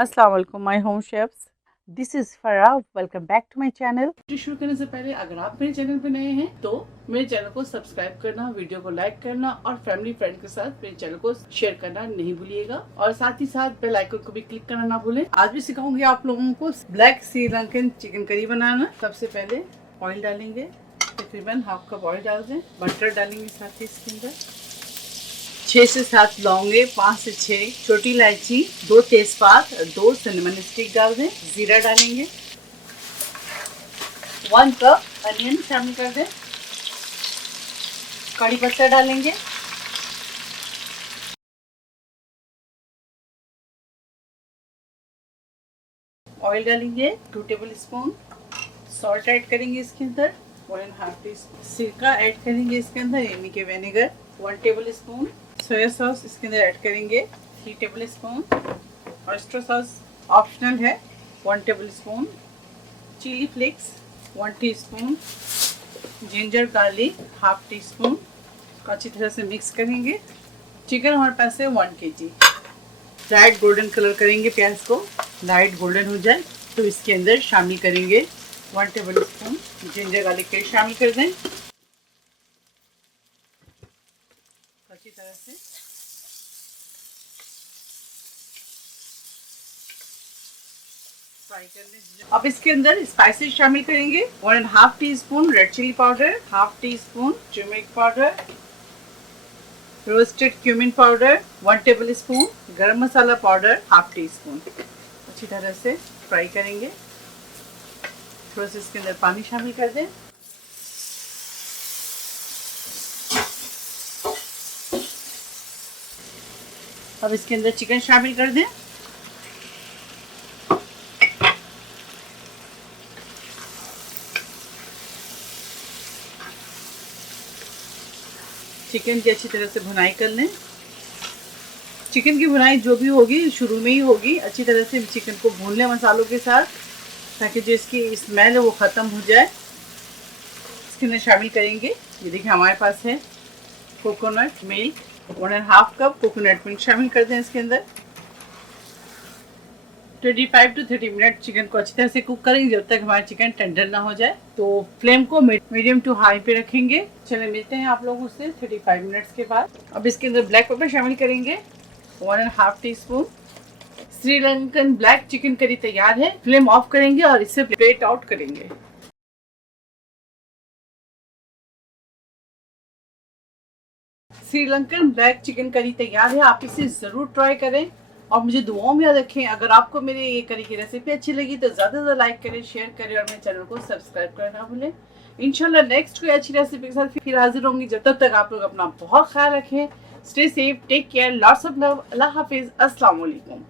अस्सलाम वालेकुम my home chefs, this is Farah. Welcome back to my channel. शुरू करने से पहले अगर आप मेरे चैनल पे नए हैं तो मेरे चैनल को सब्सक्राइब करना, वीडियो को लाइक करना और फैमिली फ्रेंड के साथ मेरे चैनल को शेयर करना नहीं भूलिएगा और साथ ही साथ बेल आइकन को भी क्लिक करना ना भूलें। आज भी सिखाऊंगी आप लोगों को ब्लैक श्रीलंकन चिकन करी बनाना। सबसे पहले ऑयल डालेंगे, तकरीबन हाफ कप ऑयल डाल दें। बटर डालेंगे साथ ही इसके अंदर 6 से 7 लौंगे, 5 से 6 छोटी इलायची, 2 तेजपात, 2 सिनेमन स्टिक डाल दें। जीरा डालेंगे, 1 कप अनियन शामिल कर दें। कड़ी पत्ता डालेंगे, ऑयल डालेंगे 2 टेबल स्पून। सॉल्ट ऐड करेंगे इसके अंदर 1.5 टीस्पून। सिरका ऐड करेंगे इसके अंदर, यानी कि vinegar 1 tablespoon. Soya sauce इसके अंदर ऐड करेंगे 3 tablespoon. Oyster sauce optional है 1 tablespoon. Chilli flakes 1 teaspoon. Ginger garlic half teaspoon. अच्छी तरह से मिक्स करेंगे। चिकन हमारे पास है 1 kg। लाइट गोल्डन कलर करेंगे प्याज को, लाइट गोल्डन हो जाए तो इसके अंदर शामिल करेंगे 1 table spoon ginger garlic paste शामिल कर दें। अच्छी तरह से फ्राई कर लें। अब इसके अंदर स्पाइसेस शामिल करेंगे 1.5 teaspoon red chilli powder, half teaspoon turmeric powder, roasted cumin powder 1 tablespoon, garam masala powder half teaspoon. अच्छी तरह से फ्राई करेंगे। थोड़ा सा इसके अंदर पानी शामिल कर दें। अब इसके अंदर चिकन शामिल कर दें। चिकन की अच्छी तरह से भुनाई कर लें। चिकन की भुनाई जो भी होगी शुरू में ही होगी। अच्छी तरह से चिकन को भून लें मसालों के साथ, ताकि जो इसकी स्मेल है वो ख़त्म हो जाए। इसके अंदर शामिल करेंगे, ये देखिए हमारे पास है coconut milk 1.5 cup coconut milk शामिल कर दें इसके अंदर। 25 to 30 मिनट चिकन को अच्छी तरह से कुक करेंगे जब तक हमारा चिकन टेंडर ना हो जाए। तो फ्लेम को मीडियम टू हाई पे रखेंगे। चलिए मिलते हैं आप लोगों से 35 मिनट्स के बाद। अब इसके अंदर ब्लैक पेपर शामिल करेंगे 1.5 teaspoon. Sri Lankan black chicken curry तैयार है। फ्लेम ऑफ करेंगे और इसे प्लेट आउट करेंगे। श्रीलंकन ब्लैक चिकन करी तैयार है। आप इसे ज़रूर ट्राई करें और मुझे दुआओं में याद रखें। अगर आपको मेरी ये करी की रेसिपी अच्छी लगी तो ज़्यादा से ज़्यादा लाइक करें, शेयर करें और मेरे चैनल को सब्सक्राइब करना ना भूलें। इंशाल्लाह नेक्स्ट कोई अच्छी रेसिपी के साथ फिर हाजिर होंगी। जब तक आप लोग अपना बहुत ख्याल रखें। Stay safe, take care, lots of love. अल्लाह हाफिज़, अस्सलाम वालेकुम।